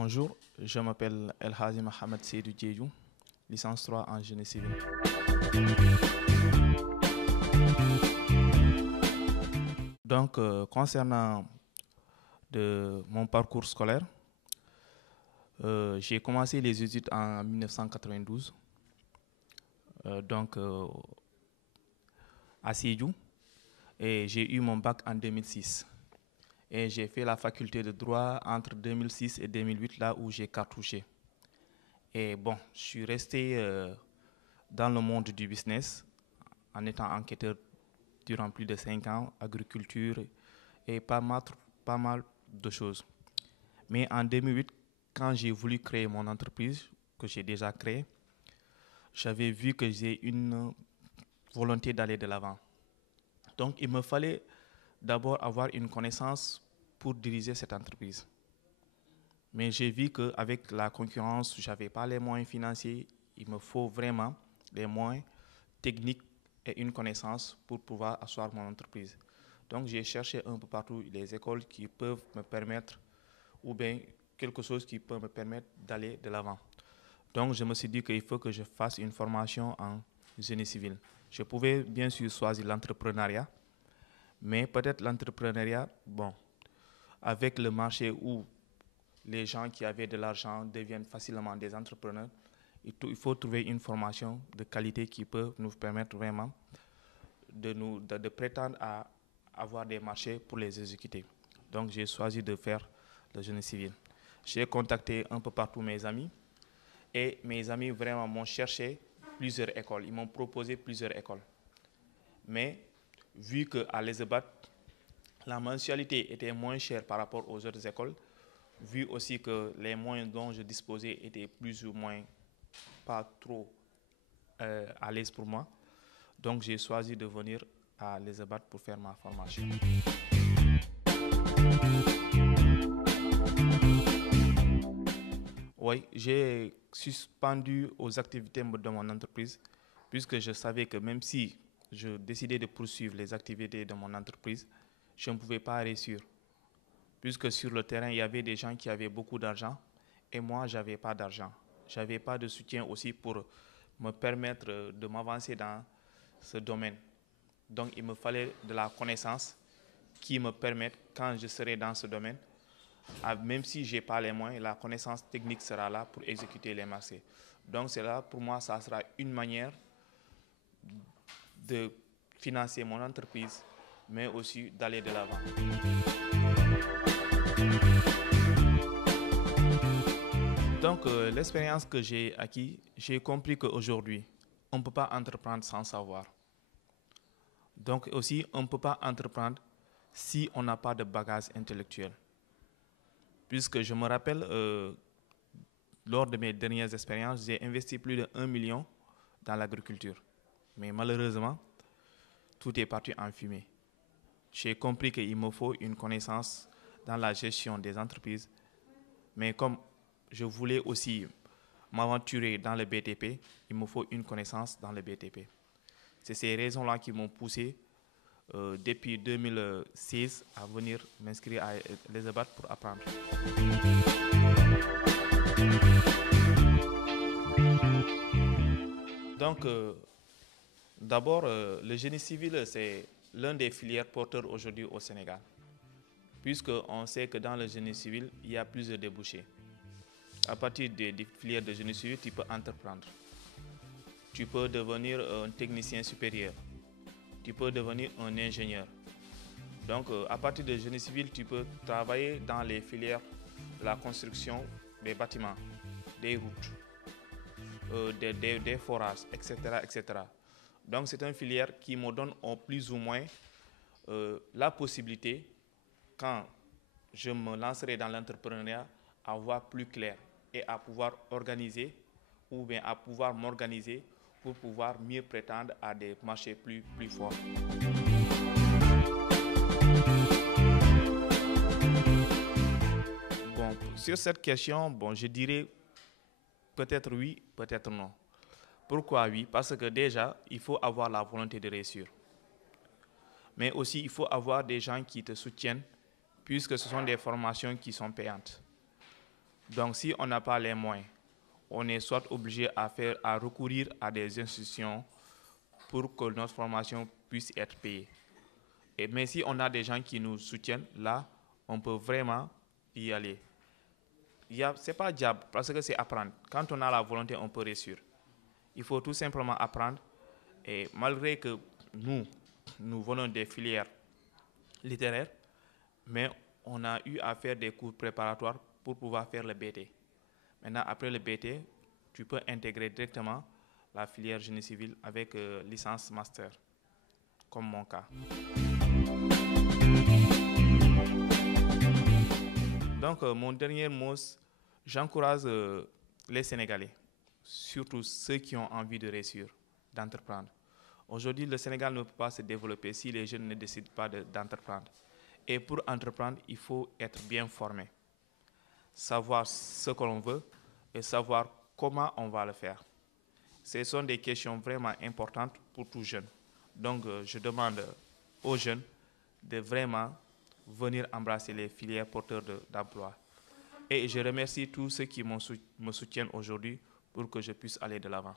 Bonjour, je m'appelle El Hazi Mohamed Seydou Diédhiou, licence 3 en génie civil. Donc, concernant mon parcours scolaire, j'ai commencé les études en 1992, à Sédhiou, et j'ai eu mon bac en 2006. Et j'ai fait la faculté de droit entre 2006 et 2008, là où j'ai cartouché. Et bon, je suis resté dans le monde du business en étant enquêteur durant plus de 5 ans, agriculture et pas mal de choses. Mais en 2008, quand j'ai voulu créer mon entreprise, que j'ai déjà créée, j'avais vu que j'ai une volonté d'aller de l'avant. Donc, il me fallait d'abord avoir une connaissance pour diriger cette entreprise. Mais j'ai vu qu'avec la concurrence, je n'avais pas les moyens financiers. Il me faut vraiment les moyens techniques et une connaissance pour pouvoir asseoir mon entreprise. Donc, j'ai cherché un peu partout les écoles qui peuvent me permettre, ou bien quelque chose qui peut me permettre d'aller de l'avant. Donc, je me suis dit qu'il faut que je fasse une formation en génie civil. Je pouvais bien sûr choisir l'entrepreneuriat, mais peut-être l'entrepreneuriat, bon, avec le marché où les gens qui avaient de l'argent deviennent facilement des entrepreneurs, il faut trouver une formation de qualité qui peut nous permettre vraiment de prétendre à avoir des marchés pour les exécuter. Donc, j'ai choisi de faire le génie civil. J'ai contacté un peu partout mes amis et mes amis vraiment m'ont cherché plusieurs écoles. Ils m'ont proposé plusieurs écoles. Mais vu qu'à l'ESEBAT, la mensualité était moins chère par rapport aux autres écoles, vu aussi que les moyens dont je disposais étaient plus ou moins pas trop à l'aise pour moi, donc j'ai choisi de venir à l'ESEBAT pour faire ma formation. Oui, j'ai suspendu aux activités de mon entreprise, puisque je savais que même si je décidais de poursuivre les activités de mon entreprise, je ne pouvais pas réussir. Puisque sur le terrain, il y avait des gens qui avaient beaucoup d'argent et moi, je n'avais pas d'argent. Je n'avais pas de soutien aussi pour me permettre de m'avancer dans ce domaine. Donc, il me fallait de la connaissance qui me permette, quand je serai dans ce domaine, même si je n'ai pas les moyens, la connaissance technique sera là pour exécuter les marchés. Donc, c'est là, pour moi, ça sera une manière de financer mon entreprise, mais aussi d'aller de l'avant. Donc, l'expérience que j'ai acquise, j'ai compris qu'aujourd'hui, on ne peut pas entreprendre sans savoir. Donc aussi, on ne peut pas entreprendre si on n'a pas de bagage intellectuel. Puisque je me rappelle, lors de mes dernières expériences, j'ai investi plus de 1 million dans l'agriculture. Mais malheureusement, tout est parti en fumée. J'ai compris qu'il me faut une connaissance dans la gestion des entreprises. Mais comme je voulais aussi m'aventurer dans le BTP, il me faut une connaissance dans le BTP. C'est ces raisons-là qui m'ont poussé depuis 2016 à venir m'inscrire à l'ESEBAT pour apprendre. Donc, d'abord, le génie civil, c'est l'un des filières porteurs aujourd'hui au Sénégal. Puisqu'on sait que dans le génie civil, il y a plusieurs débouchés. À partir des filières de génie civil, tu peux entreprendre. Tu peux devenir un technicien supérieur. Tu peux devenir un ingénieur. Donc, à partir de génie civil, tu peux travailler dans les filières de la construction des bâtiments, des routes, des forages, etc., etc. Donc, c'est une filière qui me donne au plus ou moins la possibilité, quand je me lancerai dans l'entrepreneuriat, à voir plus clair et à pouvoir organiser ou bien à pouvoir m'organiser pour pouvoir mieux prétendre à des marchés plus forts. Bon, sur cette question, bon, je dirais peut-être oui, peut-être non. Pourquoi oui? Parce que déjà, il faut avoir la volonté de réussir. Mais aussi, il faut avoir des gens qui te soutiennent, puisque ce sont des formations qui sont payantes. Donc, si on n'a pas les moyens, on est soit obligé à recourir à des institutions pour que notre formation puisse être payée. Mais si on a des gens qui nous soutiennent, là, on peut vraiment y aller. C'est pas diable, parce que c'est apprendre. Quand on a la volonté, on peut réussir. Il faut tout simplement apprendre. Et malgré que nous venons des filières littéraires, mais on a eu à faire des cours préparatoires pour pouvoir faire le BT. Maintenant, après le BT, tu peux intégrer directement la filière génie civil avec licence master, comme mon cas. Donc, mon dernier mot, j'encourage les Sénégalais, surtout ceux qui ont envie de réussir, d'entreprendre. Aujourd'hui, le Sénégal ne peut pas se développer si les jeunes ne décident pas d'entreprendre. Et pour entreprendre, il faut être bien formé, savoir ce que l'on veut et savoir comment on va le faire. Ce sont des questions vraiment importantes pour tout jeune. Donc, je demande aux jeunes de vraiment venir embrasser les filières porteurs d'emploi. Et je remercie tous ceux qui me soutiennent aujourd'hui pour que je puisse aller de l'avant.